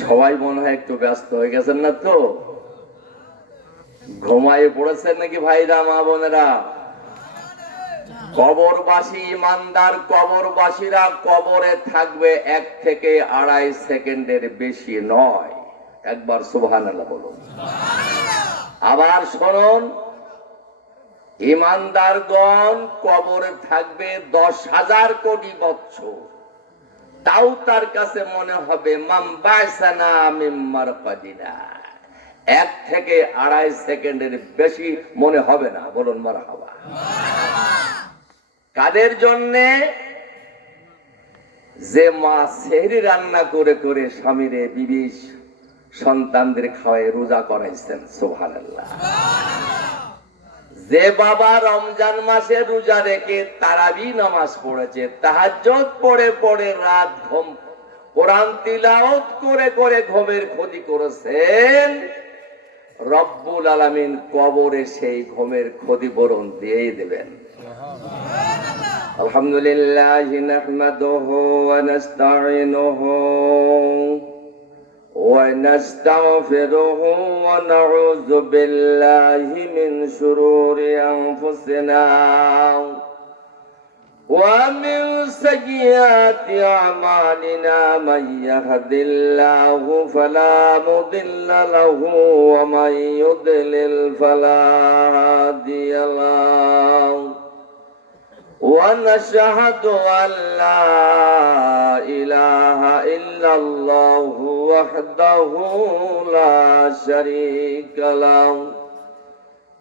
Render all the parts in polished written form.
সবাই মনে হয় একটু ব্যস্ত হয়ে গেছেন না তো? ঘুমায় পড়েছেন নাকি ভাইরা মা বোনেরা? কবরবাসী ইমানদার কবরবাসীরা কবরে থাকবে 1 থেকে 2.5 সেকেন্ডের বেশি নয়। একবার সুবহানাল্লাহ বলুন। আবার শুনুন, ইমানদারগণ কবরে থাকবে 10,000 কোটি বছর, তাও তার কাছে মনে হবে মামবাসানা মিম্মার পাদিনা। 1 থেকে 2.5 সেকেন্ডের বেশি মনে হবে না। বলুন মারহাবা। কাদের জন্যে? যে মা সেহরি রান্না করে করে স্বামীরে বিবি সন্তানদের খাওয়ায় রোজা করাইছেন। সুবহানাল্লাহ। যে বাবা রমজান মাসে রোজা রেখে তারাবি নামাজ পড়েছে, তাহাজ্জুদ পড়ে পড়ে রাত ঘুম কোরআন তিলাওয়াত করে করে ঘুমের ক্ষতি করেছেন, রব্বুল আলামিন কবরে সেই ঘুমের ক্ষতিপূরণ দিয়েই দেবেন। আলহামদুলিল্লাহ নাহমাদুহু ওয়া নাস্তাঈনুহু ونستغفره ونعوذ بالله من شرور أنفسنا ومن سيئات أعمالنا من يهد الله فلا مضل له ومن يضلل فلا هادي له ونشهد أن لا إله إلا الله وحده لا شريك له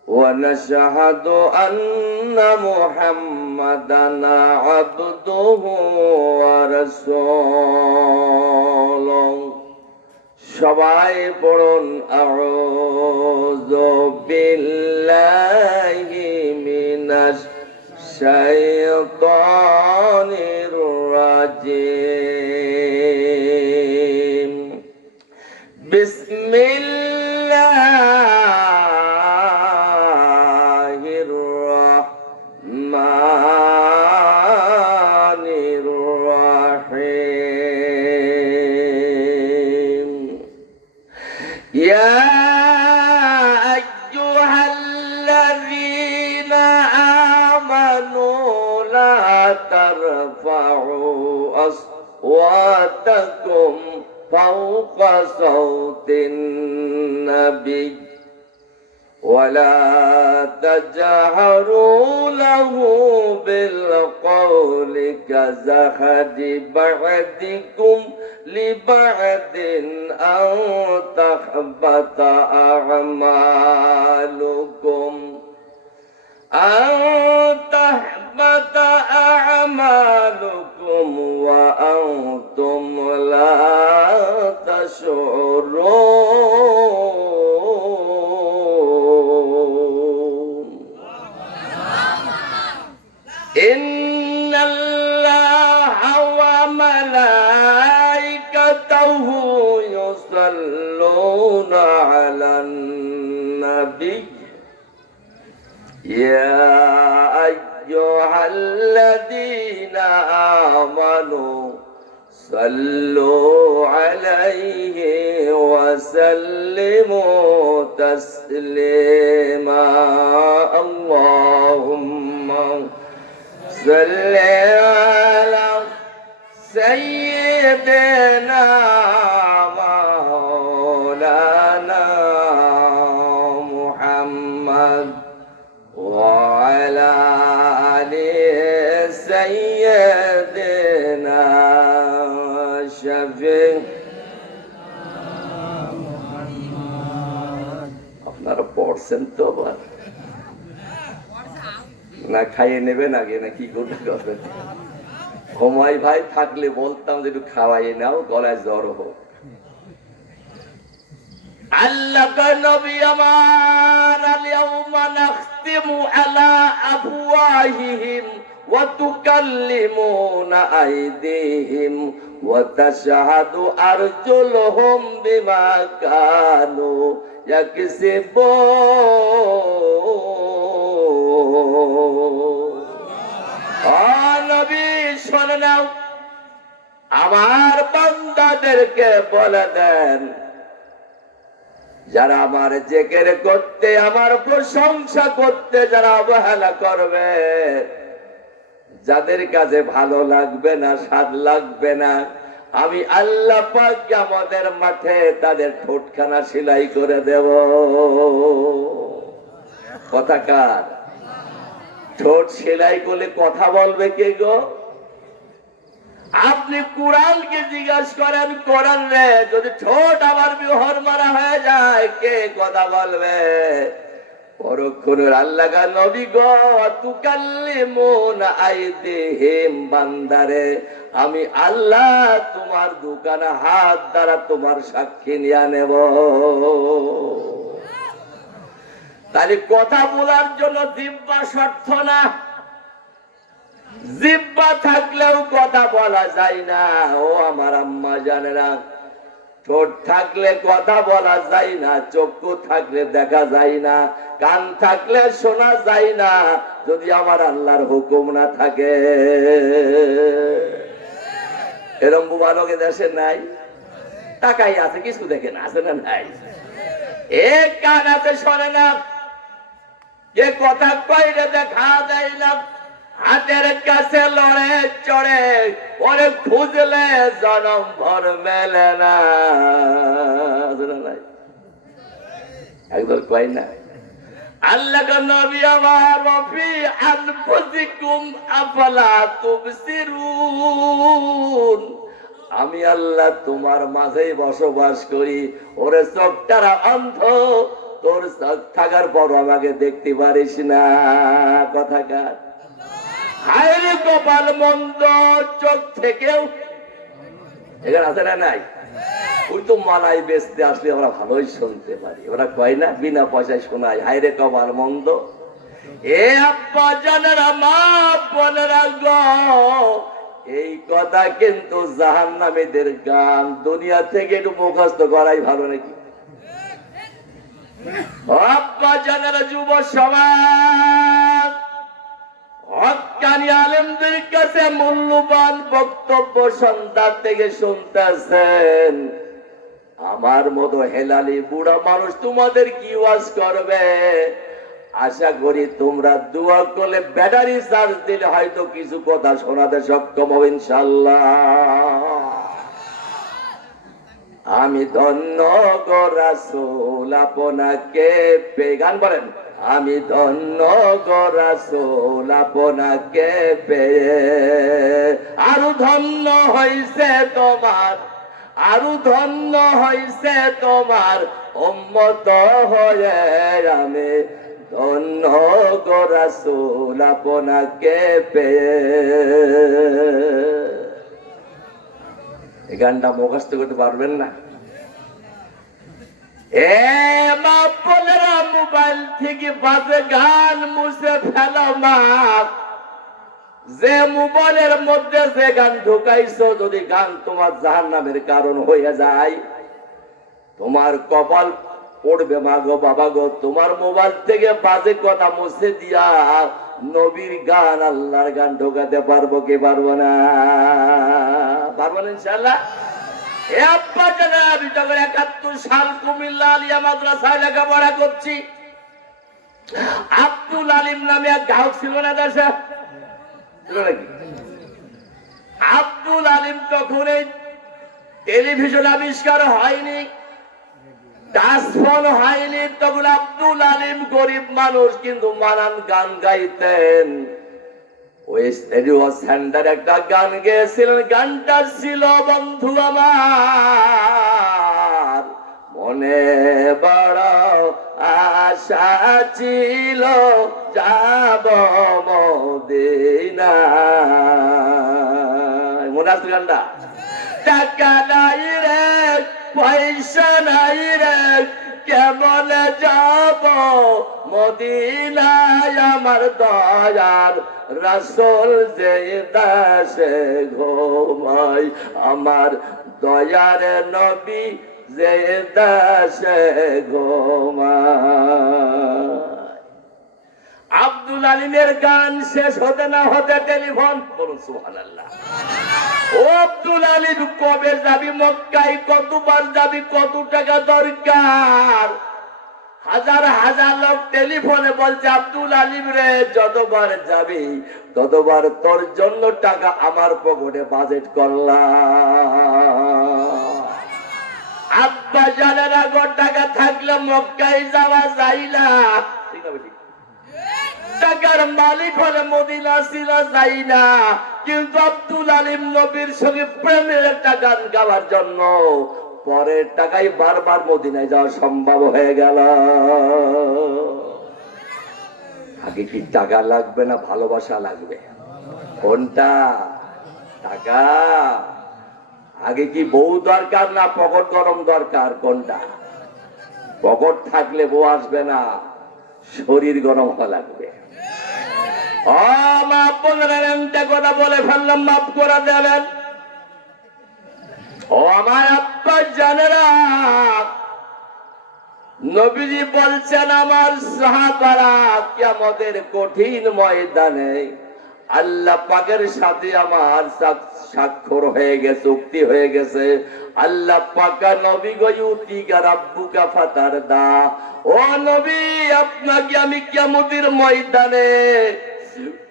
ونشهد أن محمدا عبده ورسوله সবাই পড়ুন আউযু বিল্লাহি মিনাশ শাইতানির রাজিম। বিসমিল্লাহির রহমানির রহিম। ইয়া ترفعوا أصواتكم فوق صوت النبي ولا تجهروا له بالقول كجهر بعضكم لبعض أن تحبط أعمالكم وأنتم لا تشعرون. إن الله وملائكته يصلون على النبي يا أيها الذين آمنوا صلوا عليه وسلموا تسليما. اللهم صل على سيدنا مولانا محمد وعلى آل سيدنا شفيع. আপনারা পড়ছেন তো আবার না? খাইয়ে নেবেন আগে না কি করবেন? ঘুমাই ভাই থাকলে বলতাম যে একটু খাওয়াইয়ে নাও, গলায় জ্বর হোক। আল্লাহ নবী আমার আল-ইয়াউমা নাখতিমু আলা আফওয়াহিহিম ওয়া তুকাল্লিমুনা আইদিহিম ওয়া তাশহাদু আরজুলুহুম বিমা কানু ইয়াকসিবুন। ও নবী শুনে নাও, আমার বান্দা বান্দাদেরকে বলে দেন, যারা আমার জিকির করতে, আমার প্রশংসা করতে যারা অবহেলা করবে, যাদের কাছে ভালো লাগবে না, স্বাদ লাগবে না, আমি আল্লাহ পাক কিয়ামতের মাঠে তাদের ঠোঁটখানা সেলাই করে দেব। কথা কার? ঠোঁট সেলাই করলে কথা বলবে কে গো? আপনি কোরআনকে জিজ্ঞাসা করেন, কোরআন রে যদি ঠোঁট আমার বিহর মারা হয়ে যায়, কে কথা বলবে? পরক্ষণের আল্লাহ নবী গো, তুকাল্লিমুন আইদিহিম, বান্দারে আমি আল্লাহ তোমার দোকানে হাত দ্বারা তোমার সাক্ষী নিয়ে নেব। তাহলে কথা বলার জন্য জিহ্বা শর্ত না, জিহ্বা থাকলেও কথা বলা যায় না। ও আমার আম্মা জানেরা, ঠোঁট থাকলে কথা বলা যায় না, চক্ষু থাকলে দেখা যায় না, কান থাকলে শোনা যায় না, যদি আমার আল্লাহর হুকুম না থাকে। এরকম বুবালকে দেশে নাই? টাকাই আছে, কিছু দেখে না, আছে না নাই? এ কান আছে, শোনে না, এ কথা কইরে দেখা যায় না, হাতের কাছে লড়ে চড়ে ওরে খুঁজলে জনম ভর মেলে না, একদম কয় না। আল্লাহ নবী আমার, ওয়াফি আনফুসিকুম আফালা তুবসিরুন, আমি আল্লাহ তোমার মাঝেই বসবাস করি। ওরে চোখটারা অন্ধ, তোর চোখ থাকার পর আমাকে দেখতে পারিস না। কথা কার? হায়রে কপাল মন্দ, চোখ থেকেও এখানে আছে না নাই? ওই তো মালাই বেচতে আসলে আমরা ভালোই শুনতে পারি, ওরা কয় না বিনা পয়সায় শোনায়, হায়রে কপাল মন্দ। এ আব্বা জানেরা, মা বোনেরা গো, এই কথা কিন্তু জাহান্নামীদের গান। দুনিয়া থেকে একটু মুখস্থ করাই ভালো নাকি? আব্বা জানেরা, যুব সমাজ, হক্কানি আলেমদের কাছে মূল্যবান বক্তব্য সন্ধ্যা থেকে শুনতেছেন। আমার মতো হেলালি বুড়া মানুষ তোমাদের কি ওয়াজ করবে? আশা করি তোমরা দোয়া করলে, ব্যাটারি চার্জ দিলে হয়তো কিছু কথা শোনাতে সক্ষম হবে ইনশাআল্লাহ। আমি ধন্য গো রাসূল আপনাকে পেয়ে, গান বলেন, আমি ধন্য গো রাসূল আপনাকে পেয়ে, আরো ধন্য হইছে তোমার, আরো ধন্য হইছে তোমার উম্মত হয়ে, আমি ধন্য গো রাসূল আপনাকে পেয়ে। এই গানটা মুখস্থ করতে পারবেন না? এ মা বোনেরা, মোবাইল থেকে বাজে গান মুছে ফেলো মা। যে মোবাইলের মধ্যে যে গান ঢুকাইছো, যদি গান তোমার জাহান্নামের কারণ হয়ে যায়, তোমার কপাল পড়বে মা গো, বাবা গো। তোমার মোবাইল থেকে বাজে কথা মুছে দিয়া নবীর গান, আল্লাহর গান ঢোকাতে পারবো কি পারবো না? পারবো না ইনশাআল্লাহ। এ আব্বা জানা, আমি যখন 71 সাল কুমিল্লা আলিয়া মাদ্রাসায় লেখাপড়া করছি, আব্দুল আলিম নামে এক গায়ক ছিল না দেশে? আব্দুল আলিম তখন এই টেলিভিশন আবিষ্কার হয়নি, টাচফোন হয়নি, তখন আব্দুল আলিম গরিব মানুষ, কিন্তু মানান গান গাইতেন। ওই রেডিও সেন্টার একটা গান গেয়েছিলেন, গানটা ছিল, বন্ধু আমার মনে বড় আশা ছিল, যাব মদিনায়। মনে আছে গানটা? টাকা নাই রে, পয়সা নাই রে, কেমন যাব মদিনায়, আমার দয়ার রাসূল যে দেশে ঘুমায়, আমার দয়ার নবী যে দেশে ঘুমায়। আব্দুল আলিমের গান শেষ হতে না হতে টেলিফোন, বলুন সুবহানাল্লাহ। ও আব্দুল আলিম, কবে যাবি মক্কায়? কতবার যাবি? কত টাকা দরকার? হাজার হাজার লোক টেলিফোনে বলছে, আব্দুল আলিম রে, যতবার যাবি ততবার তোর জন্য টাকা আমার পকেটে বাজেট করলাম। আব্বা জানের আগর টাকা থাকলে মক্কায় যাওয়া যায় না, ঠিক না বেটি? টাকার মালিক হলে মদিনা ছিল যাই না, কিন্তু আব্দুল আলিম নবীর সঙ্গে প্রেমের টাকা গাওয়ার জন্য পরের টাকায় বারবার মদিনায় যাওয়া সম্ভব হয়ে গেল। আগে কি টাকা লাগবে না ভালোবাসা লাগবে? কোনটা? টাকা। আগে কি বউ দরকার না পকেট গরম দরকার? কোনটা? পকেট থাকলে বউ আসবে না, শরীর গরম হওয়া লাগবে। কথা বলে ফেললাম, মাফ করে দেবেন। ও আমার আব্বা জানেরা, নবীজি বলছেন, আমার সাহাবারা কিয়ামতের কঠিন ময়দানে আল্লাহ পাকের সাথে আমার স্বাক্ষর হয়ে গেছে, চুক্তি হয়ে গেছে। আল্লাহ পাকা নবী গো ইউতিকা রাব্বুকা ফাতারদা, ও নবী, আপনাকে আমি কিয়ামতের ময়দানে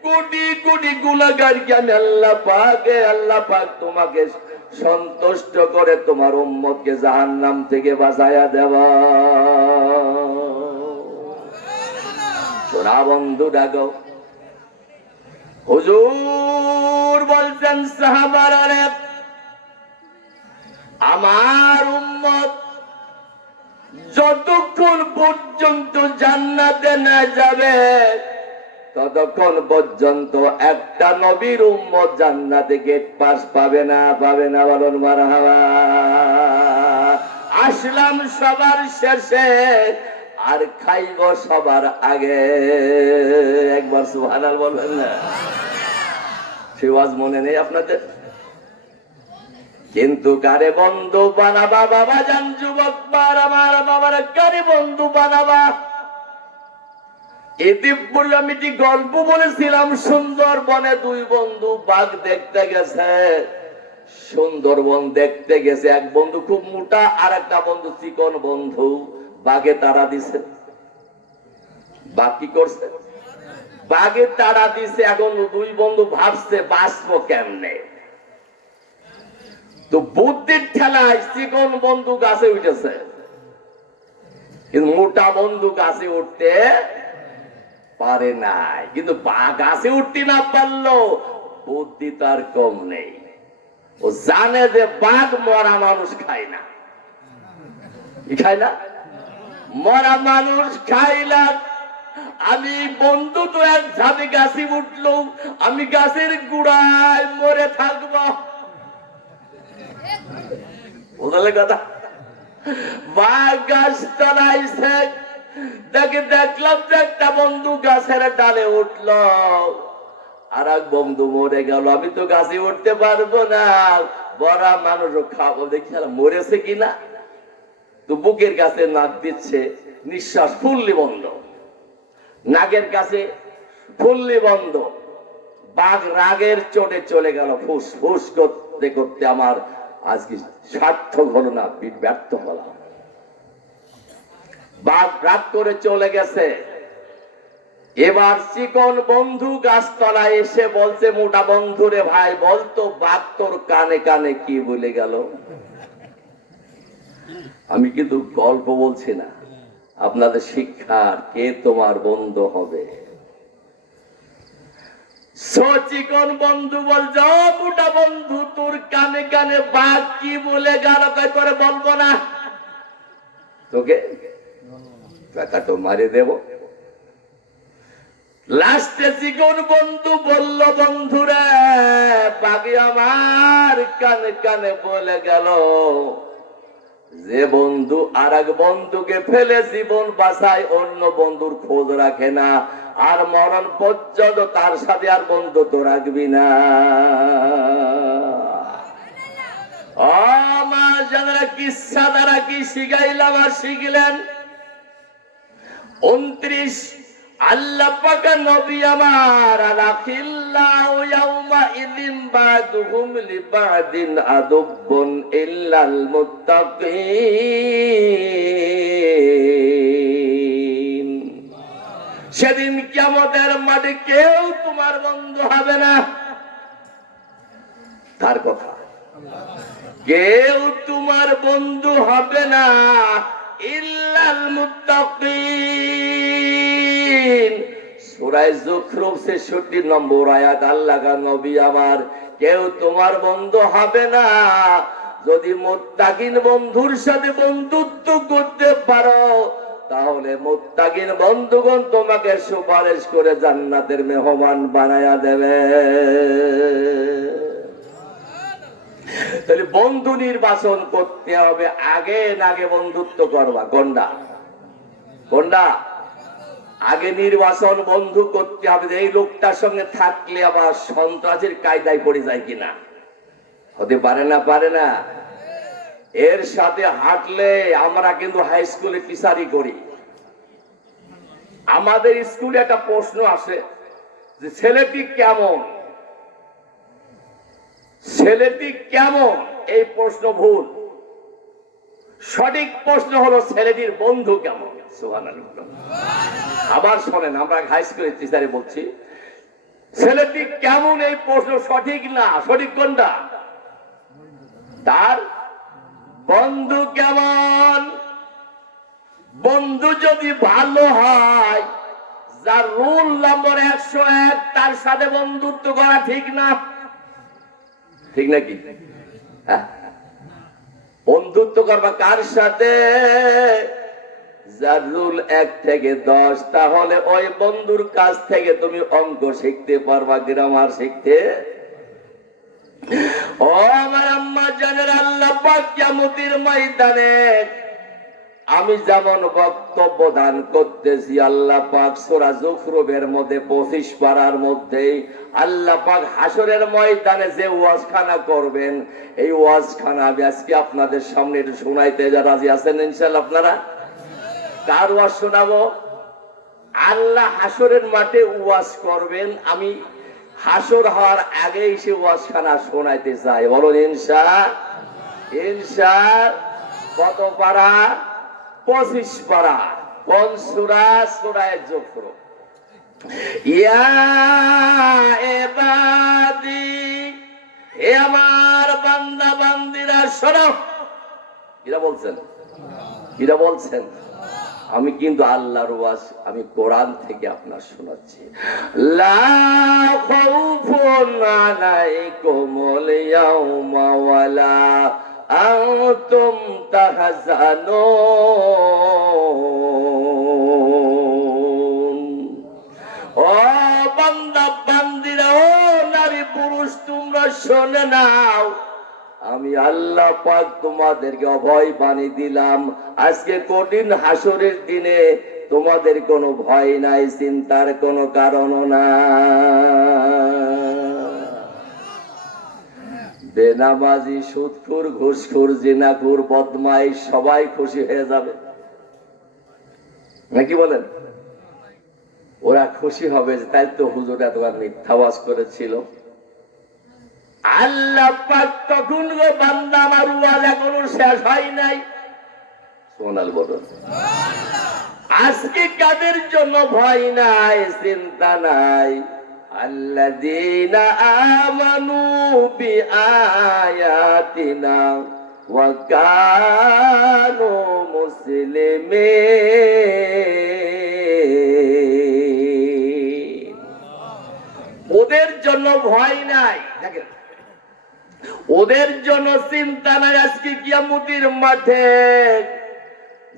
কোটি কোটি গুনাহগারকে আমি আল্লাহ পাক তোমাকে সন্তুষ্ট করে তোমার উম্মতকে জাহান্নাম থেকে বাঁচায়া দেওয়া। শোনা বন্ধু ডাকো, হুজুর বলছেন সাহাবারা রে, আমার উম্মত যতক্ষণ পর্যন্ত জান্নাতে না যাবে ততক্ষণ পর্যন্ত একটা নবীর উম্মত জান্নাতে গেট পাস পাবে না। পাবে না? বলুন মারহাবা। আসলাম সবার শেষে আর খাইব সবার আগে। একবার সুবহানাল্লাহ বলবেন না? সে ওয়াজ মনে নেই আপনাদের? কিন্তু কারে বন্ধু বানাবা বাবা জান, যুবক বার আমার বাবার, কারে বন্ধু বানাবা? ইতিপূর্বে আমি যে গল্প বলেছিলাম, সুন্দরবনে দুই বন্ধু বাঘ দেখতে গেছে। সুন্দরবন দেখতে গেছে, এক বন্ধু খুব মোটা আর একটা বন্ধু চিকন। বন্ধু বাঘে তাড়া দিছে। বাঘ কি করছে? বাঘে তাড়া দিছে। এখন দুই বন্ধু ভাবছে বাঁচবো কেমনে। তো বুদ্ধির ঠেলায় চিকন বন্ধু গাছে উঠেছে, কিন্তু মোটা বন্ধু গাছে উঠতে পারে নাই। কিন্তু গাছে উঠতে না পারলো, বুদ্ধি তার কম নেই। ও জানে যে বাঘ মরা মানুষ খায় না। খায় না? মরা মানুষ খাই না। আমি বন্ধু তো এক ঝাঁপে গাছে উঠলো, আমি গাছের গুড়ায় মরে থাকবো। বুঝলে কথা? বাঘ গাছ তলাইছে, দেখলাম যে একটা বন্ধু গাছের ডালে উঠলো, আর এক বন্ধু মরে গেল। আমি তো গাছে উঠতে পারবো না, বড় মানুষ খাবো, দেখি মরেছে কিনা। তো বুকের কাছে নাক দিচ্ছে, নিঃশ্বাস ফুললি বন্ধ, নাকের কাছে ফুললি বন্ধ। বাঘ রাগের চোটে চলে গেল, ফুস ফুস করতে করতে আমার আজকে সার্থক হলো না, ব্যর্থ হলাম। বাঘ রাগ করে চলে গেছে। এবার চিকন বন্ধু গাছতলায় এসে বলছে, মোটা বন্ধু রে ভাই, বলতো বাঘ তোর কানে কানে কি বলে গেল? আমি কিন্তু গল্প বলছি না, আপনাদের শিক্ষার, কে তোমার বন্ধু হবে। চিকন বন্ধু বলছে, ও মোটা বন্ধু, তোর কানে কানে বাঘ কি বলে গেল? করে বলবো না, তোকে টাকা তো মারি দেব। লাস্টে চিকন বন্ধু বলল, বন্ধুরা, বাঘে আমার কানে কানে বলে গেল যে বন্ধু আর এক বন্ধুকে ফেলে জীবন বাঁচায়, অন্য বন্ধুর খোঁজ রাখে না, আর মরণ পর্যন্ত তার সাথে আর বন্ধুত্ব রাখবি না। আমার যারা কিসা দ্বারা কি শিখাইলাম আর শিখলেন। 29 আল্লাহ পাক নবী আমার, আলাখিল্লাহু ইয়াউমা ইয়াউমাইযিন বা'দুহুম লিবা'দিন আদুব্বুন ইল্লাল মুত্তাকিন। সেদিন কিয়ামতের মাঠে কেউ তোমার বন্ধু হবে না। তার কথা, কেউ তোমার বন্ধু হবে না ইল্লাল মুত্তাকিন। সূরা যুখরুফ 66 নম্বর আয়াত। আল্লাহ কা নবী আমার, কেউ তোমার বন্ধু হবে না যদি মুত্তাকিন বন্ধুর সাথে বন্ধুত্ব করতে পারো, তাহলে মুত্তাকিন বন্ধুগণ তোমাকে সুপারিশ করে জান্নাতের মেহমান বানায়া দেবে। তাহলে বন্ধু নির্বাচন করতে হবে, আগে নাগে বন্ধুত্ব করবা কোনটা কোনটা আগে নির্বাচন বন্ধু করতে হবে। এই লোকটার সঙ্গে থাকলে আবার সন্ত্রাসের কায়দায় পড়ে যায় কিনা, হতে পারে না পারে না। এর সাথে হাঁটলে, আমরা কিন্তু হাই স্কুলে টিচারি করি, আমাদের স্কুলে একটা প্রশ্ন আসে যে ছেলেটি কেমন, ছেলেটি কেমন। এই প্রশ্ন ভুল। সঠিক প্রশ্ন হলো ছেলেটির বন্ধু কেমন। সুবহানাল্লাহ। আবার শোনেন, আমরা হাই স্কুলের টিচারে বলছি, ছেলেটি কেমন এই প্রশ্ন সঠিক না। সঠিক কোনটা? তার বন্ধু কেমন। বন্ধু যদি ভালো হয়, যার রুল নম্বর 101, তার সাথে বন্ধুত্ব করা ঠিক না, ঠিক নাকি? বন্ধুত্ব করবা কার সাথে? যার রুল 1 থেকে 10। তাহলে ওই বন্ধুর কাছ থেকে তুমি অঙ্ক শিখতে পারবা, গ্রামার শিখতে। ও আমার আম্মা জানের, আল্লাহ পাক কিয়ামতের ময়দানে আমি যেমন বক্তব্য দান করতেছি, আল্লাহ পাক সূরা যুখরুফের মধ্যে 25 পারার মধ্যে আল্লাহ পাক হাসরের ময়দানে যে ওয়াজখানা করবেন, এই ওয়াজখানা আমি আজকে আপনাদের সামনে শোনাইতে রাজি আছেন ইনশাআল্লাহ? আপনারা কার ওয়াজ শোনাবো? আল্লাহ হাসরের মাঠে ওয়াজ করবেন, আমি হাসর হওয়ার আগেই সে ওয়াজখানা শোনাইতে চাই। বলুন ইনশাআল্লাহ। ইনশাআল্লাহ। কত পারা? 25 পারা। কোন সূরা? সূরা যুখরুফ। ইয়া ইবাদি, হে আমার বান্দা বান্দিরা শোনো। কিরা বলছেন? কিরা বলছেন? আমি কিন্তু আল্লাহর ওয়াজ, আমি কোরআন থেকে আপনার শোনাচ্ছি। লা খাউফুন আলাইকুমুল ইয়াওমা ওয়ালা আনতুম তাহজানুন। ও বান্দা বান্দিরা, ও নারী পুরুষ, তোমরা শুনে নাও, আমি আল্লাহ পাক তোমাদেরকে অভয় বাণী দিলাম। আজকে কঠিন হাসরের দিনে তোমাদের কোনো ভয় নাই, চিন্তার কোনো কারণ না। বেনামাজি, সুদখোর, ঘুষখোর, জিনাখোর, বদমাইশ সবাই খুশি হয়ে যাবে, নাকি বলেন? ওরা খুশি হবে যে তাই তো হুজুর এতবার মিথ্যা ওয়াজ করেছিল। আল্লাহ পাক তখন গো বান্দা, আমার ওয়াজ এখনো শেষ হয় নাই। সোনাল বলুন। আজকে কাদের জন্য ভয় নাই, চিন্তা নাই? আল্লাযীনা আমানু বিআয়াতিনা ওয়া কানু মুসলিমিন। ওদের জন্য ভয় নাই। দেখেন, ওদের জন্য চিন্তা নাই। আজকে কিয়ামতের মাঠে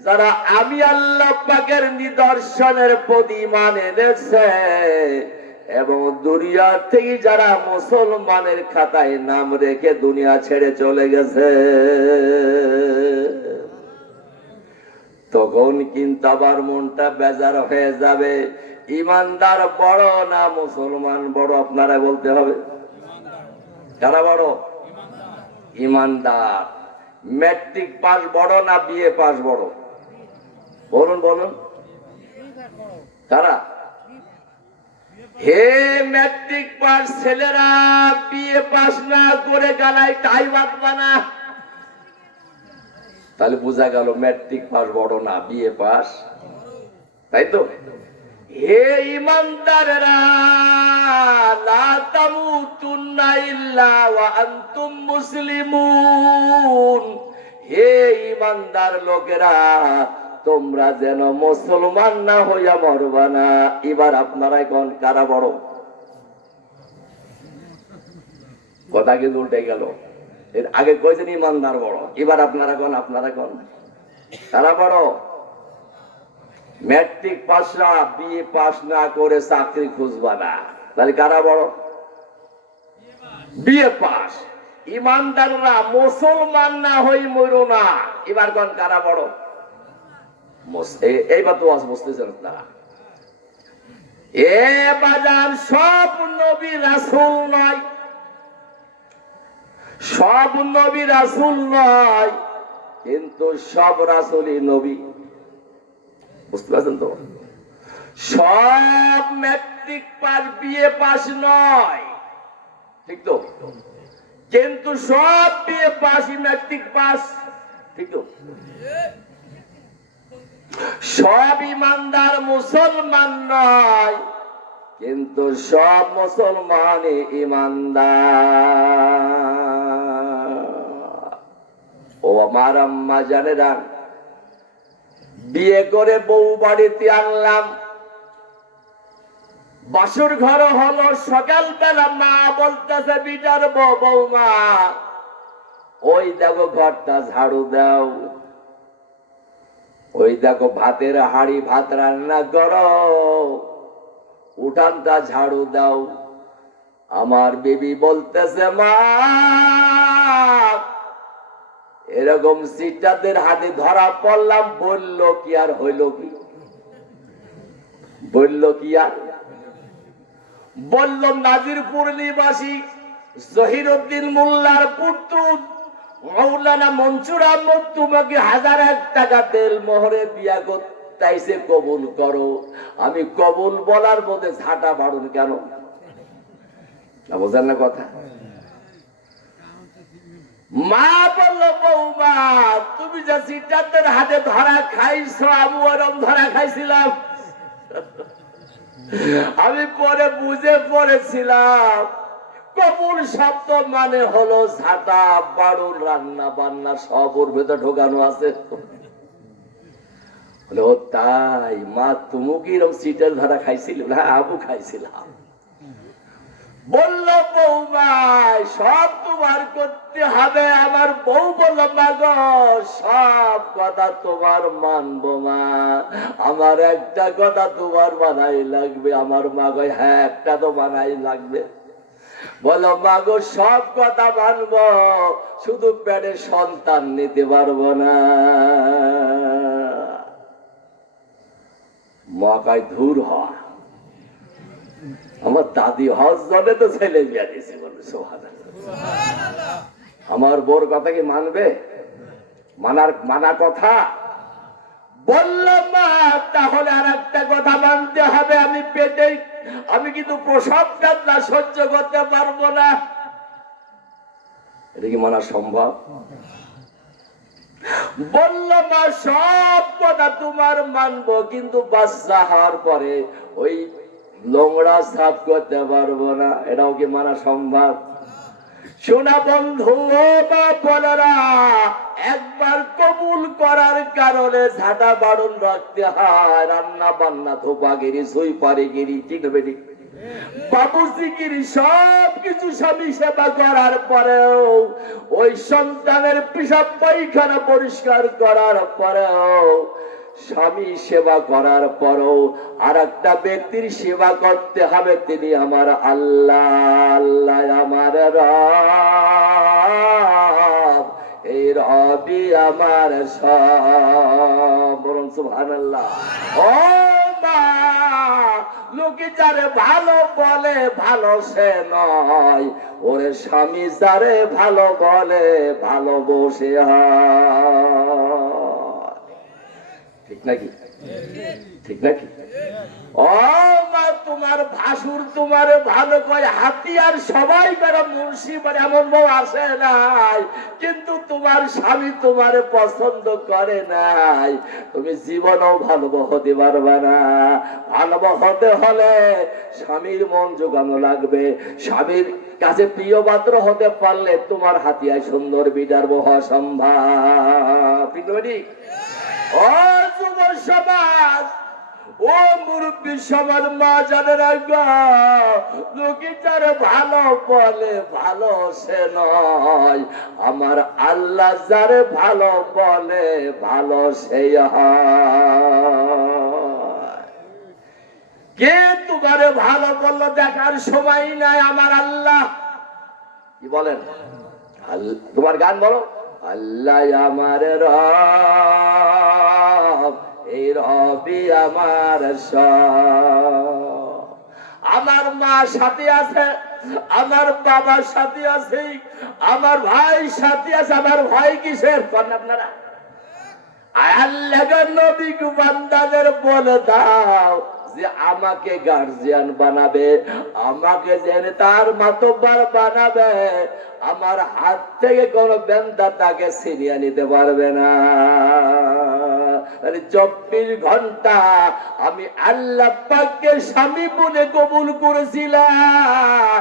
যারা আমি আল্লাহ পাকের নিদর্শনের প্রতি ঈমান এনেছে এবং দুনিয়া থেকে যারা মুসলমানের খাতায় নাম রেখে দুনিয়া ছেড়ে চলে গেছে, তখন কিন্তু আবার মনটা বেজার হয়ে যাবে। ইমানদার বড় না মুসলমান বড়? আপনারা বলতে হবে, কারা বড়? ইমানদার। ম্যাট্রিক পাস বড় না বিএ পাস বড়? বলুন বলুন, কারা? হে ম্যাট্রিক পাস ছেলেরা, বিএ পাস না করে গালায় টাই বাঁধবা না। তাহলে বোঝা গেল ম্যাট্রিক পাস বড় না, বিএ পাস, তাই তো? হে ইমানদারেরা, লা তামুতুন্না ইল্লা ওয়া আনতুম মুসলিমুন। হে ইমানদার লোকেরা, তোমরা যেন মুসলমান না হইয়া মরবা না। এবার আপনারা এখন কারা বড়? কথা কিন্তু উল্টে গেল। এর আগে কইছেন ইমানদার বড়, এবার আপনারা কোন কারা বড়? ম্যাট্রিক পাসরা বিএ পাস না করে চাকরি খুঁজবা না, তাহলে কারা বড়? BA pass. ইমানদাররা মুসলমান না হই মরো না, এবার কোন কারা বড়? এইবার তো বুঝতেছেন না। এ বাজার সব নবী রাসূল নয়, সব নবী রাসূল নয়, কিন্তু সব রাসূলই নবী। বুঝতে পারছেন তো? সব ম্যাট্রিক পাস বিএ পাস নয়, ঠিক তো? কিন্তু সব বিএ পাস ম্যাট্রিক পাস, ঠিক তো? সব ইমানদার মুসলমান নয়, কিন্তু সব মুসলমান ইমানদার। ও আমার আম্মা জানেরা, বিয়ে করে বউ বাড়িতে আনলাম, বাসর ঘর হলো, সকালবেলা মা বলতেছে বিটার বৌমা, ওই দেখো ঘরটা ঝাড়ু দাও, ওই দেখো ভাতের হাড়ি ভাত রান্না করো, উঠানটা ঝাড়ু দাও। আমার বেবি বলতেছে মা, এরকম সিস্টারদের হাতে ধরা পড়লাম, বলল কি আর হইল কি? বলল কি আর? বলল নাজিরপুর নিবাসী জহিরউদ্দিন মোল্লার পুত্র মৌলানা মনসুর আহমদ তোমাকে 1001 টাকা তেল মোহরে বিয়া করতেছে, কবুল করো। আমি কবুল বলার মধ্যে ঝাঁটা বাড়ুন কেন? না বোঝেন না কথা? মা বলল বৌমা, তুমি যে সিস্টারদের হাতে ধরা খাইছো, আমি ওরম ধরা খাইছিলাম। আমি পরে বুঝে পড়েছিলাম, কবুল শব্দ মানে হলো ঝাঁটা বাড়ুন, রান্না বান্না সব ওর ভেতর ঢোকানো আছে। ও তাই মা, তুমি কি এরকম সিটের ধরা খাইছিল? হ্যাঁ আবু খাইছিলাম। বলল বৌমা, সব তোমার করতে হবে। আমার বউ বলল মা গো, সব কথা তোমার মানবো মা, আমার একটা কথা তোমার মানাই লাগবে। আমার মা গো, হ্যাঁ একটা তো মানাই লাগবে। বলো মা গো, সব কথা মানবো, শুধু পেটে সন্তান নিতে পারবো না। মা কয় ধুর হ, আমার দাদি হজ জলে তো ছেলে বিয়া দিয়েছে। বলবে সুবহানাল্লাহ। আমার বোর কথা কি মানবে? মানা কথা? বলল মা, তাহলে আর একটা কথা মানতে হবে, আমি পেটে, আমি কিন্তু প্রসব কান্না সহ্য করতে পারবো না। এটা কি মানা সম্ভব? বলল মা, সব কথা তোমার মানবো, কিন্তু বাচ্চা হওয়ার পরে ওই লোংড়া সাফ করতে পারবো না। এটাও কি মানা সম্ভব? শোনা বন্ধু বা বলেরা, একবার কবুল করার কারণে ঝাঁটা বাড়ুন রাখতে হয়, রান্না বান্না ধোপাগিরি সুইপারিগিরি, ঠিক হবে ঠিক বাবুজিগিরি সব কিছু স্বামী সেবা করার পরেও, ওই সন্তানের পেশাব পায়খানা পরিষ্কার করার পরেও, স্বামী সেবা করার পরও আর একটা ব্যক্তির সেবা করতে হবে, তিনি আমার আল্লাহ। আল্লাহ আমার রব, এই রবি আমার সব। বলুন সুবহানাল্লাহ। ও মা, লোকে যারে ভালো বলে ভালো সে নয়, ওরে স্বামী যারে ভালো বলে ভালোবসে হয়। ঠিক নাকি? ঠিক নাকি? ও মা, তোমার ভাসুর তোমার ভালো কয় হাতিয়ার সবাই করে মুন্সি মানে এমন বউ আসে নাই, কিন্তু তোমার স্বামী তোমারে পছন্দ করে নাই। তুমি জীবনেও ভালো হতে পারবে না। ভালো হতে হলে স্বামীর মন জোগানো লাগবে। স্বামীর কাছে প্রিয় পাত্র হতে পারলে তোমার হাতিয়ায় সুন্দর বিদার হওয়া সম্ভব। ঠিক নয়? ও যুব সমাজ, ও মুরব্বী সমাজ, মা জানের লোকে যারে ভালো বলে ভালো সে নয়, আমার আল্লাহ যারে ভালো বলে ভালো সেই হয়। কে তোমারে ভালো বললো দেখার সময় নাই আমার আল্লাহ। কি বলেন? তোমার গান বলো, আল্লাহ আমার রব, এই রবি আমার সব। আমার মা সাথে আছে, আমার বাবার সাথে আছে, আমার ভাই সাথে আছে। আমার ভাই কিসের করেন আপনারা? আল্লাহ নবী বান্দাদের বলে দাও যে আমাকে গার্জিয়ান বানাবে, আমাকে জেনে তার মাতব্বার বানাবে, আমার হাত থেকে কোন বেন্দা তাকে ছিনিয়ে নিতে পারবে না। 24 ঘন্টা আমি আল্লাহ পাককে স্বামী বলে কবুল করেছিলাম।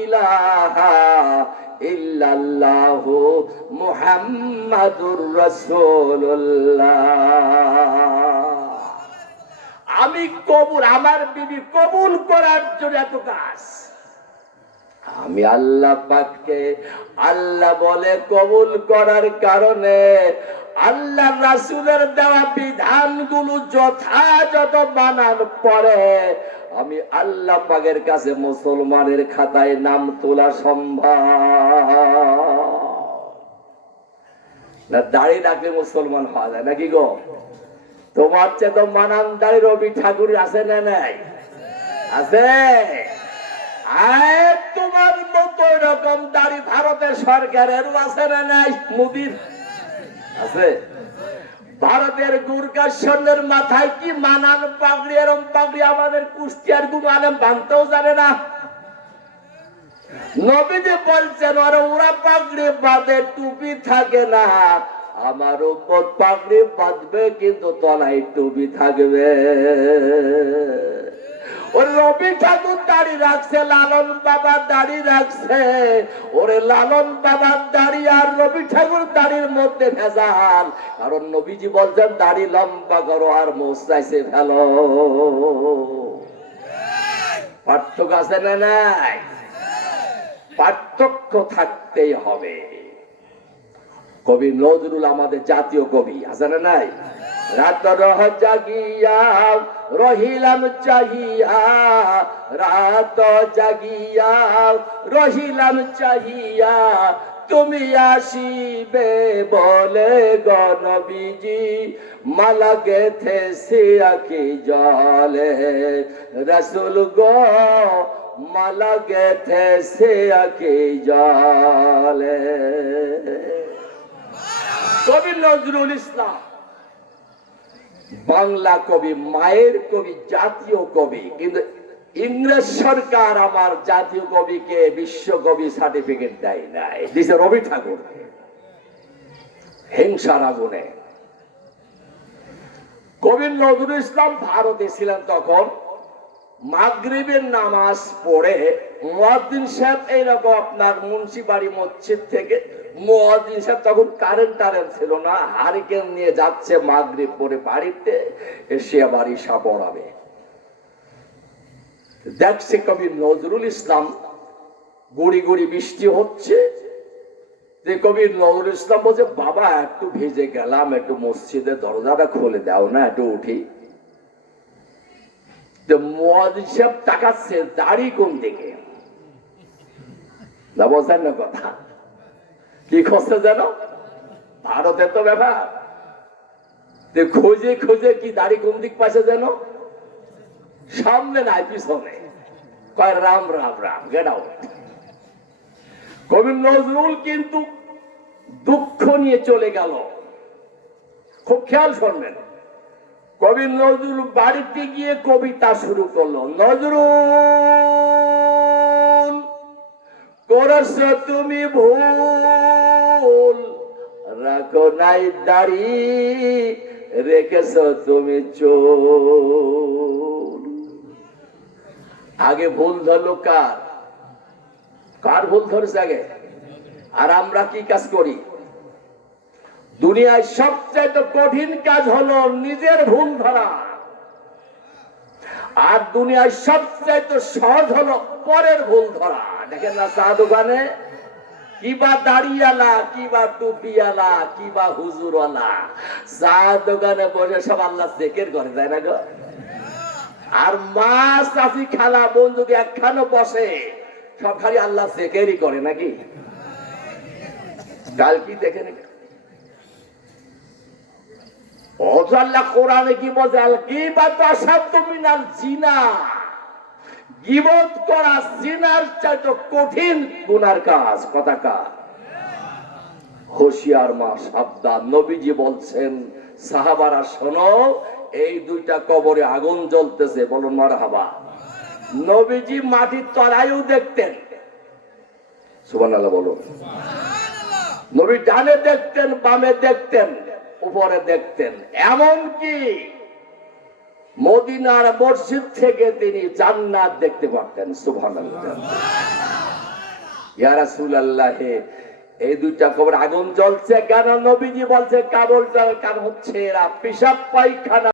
ইলাহা ইল্লাল্লাহু মুহাম্মাদুর রাসূলুল্লাহ। আমি কবুল, আমার বিবি কবুল করার জন্য এত কাজ। আমি আল্লাহ পাককে আল্লাহ বলে কবুল করার কারণে আল্লাহ রাসূলের দেওয়া বিধানগুলো যথাযথ মানার পরে আমি আল্লাহ পাকের কাছে মুসলমানের খাতায় নাম তোলা সম্ভব না। দাড়ি রাখলে মুসলমান হওয়া যায় নাকি গো? তোমার চেয়ে তো মানান দাড়ি রবি ঠাকুর আছে না নাই? আছে। তোমার মতো এরকম দাড়ি ভারতের সরকারের আছে না নাই? মোদির আছে। ভারতের গুরকা সৈন্যের মাথায় কি মানান পাগড়ি, এরম পাগড়ি আমাদের কুষ্টিয়ার গুলো আলেম বাঁধতেও জানে না। নবীজি বলছেন ওরা পাগড়ি বাঁধে, টুপি থাকে না। আমার উপর পাগড়ি বাঁধবে কিন্তু তলায় টুপি থাকবে। ওরে রবি ঠাকুর দাড়ি রাখছে, লালন বাবা দাড়ি রাখছে। ওরে লালন বাবার দাড়ি আর রবি ঠাকুর দাড়ির মধ্যে ভেজাল। কারণ নবীজি বলছেন দাড়ি লম্বা করো আর মোছাইছে ফেলো। পার্থক্য আছে না নাই? পার্থক্য থাকতেই হবে। কবি নজরুল আমাদের জাতীয় কবি, আছে না নাই? রাত রহ জাগিয়া রহিলাম চাহিয়া, রাত জাগিয়া রহিলাম চাহিয়া, তুমি আসিবে বলে গো নবীজি, মালা গেথেছি আঁখি জলে। রাসূল গো মালা গেথেছি আঁখি জলে। কবি নজরুল ইসলাম বাংলা কবি, মায়ের কবি, জাতীয় কবি। কিন্তু ইংরেজ সরকার আমার জাতীয় কবিকে বিশ্বকবি সার্টিফিকেট দেয় নাই, দিছে রবি ঠাকুর হিংসার আগুনে। কবি নজরুল ইসলাম ভারতে ছিলেন তখন। মাগরিবের নামাজ পড়ে মুয়াজ্জিন সাহেব এইরকম আপনার মুন্সিবাড়ি মসজিদ থেকে, মুয়াজ্জিন সাহেব তখন কারেন্ট ছিল না, হারিকেন নিয়ে যাচ্ছে মাগরিব পড়ে বাড়িতে, এসে আবার ঈশা পড়াবে। দেখছে কবি নজরুল ইসলাম, গুড়ি গুড়ি বৃষ্টি হচ্ছে, যে কবি নজরুল ইসলাম বলছে বাবা একটু ভিজে গেলাম, একটু মসজিদের দরজাটা খুলে দাও না, একটু উঠি। মুয়াজ্জিন সাহেব তাকাচ্ছে দাড়ি কোন দিকে, না বোঝেন না কথা কি খুঁজছে যেন, ভারতের তো ব্যাপার। খুঁজে খুঁজে কি দাড়ি কোন দিক পাশে যেন, সামনে নাই পিছনে, কয় রাম রাম রাম, গেট আউট। কবি নজরুল কিন্তু দুঃখ নিয়ে চলে গেল। খুব খেয়াল করবেন, কবি নজরুল বাড়িতে গিয়ে কবিতা শুরু করলো। নজরুল, করেছ তুমি ভুল, রাখো নাই দাড়ি, রেখেছ তুমি চুল। আগে ভুল ধরলো কার? কার ভুল ধরেছে আগে? আর আমরা কি কাজ করি? দুনিয়ায় সবচেয়ে কঠিন কাজ হলো নিজের ভুল ধরা, আর দুনিয়ায় সবচেয়ে সহজ হলো পরের ভুল ধরা। দেখেন না, চা দোকানে কিবা দাড়িয়ালা, কিবা টুপিয়ালা, কিবা হুজুরওয়ালা চা দোকানে বসে সব আল্লাহ জিকির করে, তাই না গো? আর মা, চাচি, খালা, বোন যদি একখানে বসে সব খালি আল্লাহ জিকিরই করে নাকি? কাল কি দেখেন আল্লাহ কোরআনে কি বলছে? আল গীবাতু আশাদ্দু মিনাল জিনা, গীবত করা জিনার চাইতে কঠিন গুনার কাজ। কথা কার? হুঁশিয়ার মা, সাবধান। নবীজি বলছেন, সাহাবারা শোনো, এই দুইটা কবরে আগুন জ্বলতেছে, বলুন মারহাবা। নবীজি মাটির তলায়ও দেখতেন, সুবহানাল্লাহ বলুন। নবী ডানে দেখতেন, বামে দেখতেন, উপরে দেখতেন। এমনকি মদিনার মসজিদ থেকে তিনি জান্নাত দেখতে পারতেন। সুবহানাল্লাহ। ইয়া রাসূলুল্লাহ, এই দুইটা কবর আগুন জ্বলছে কেন? নবীজি বলছে কাবরটার কারণ হচ্ছে এরা পেশাব পায়খানা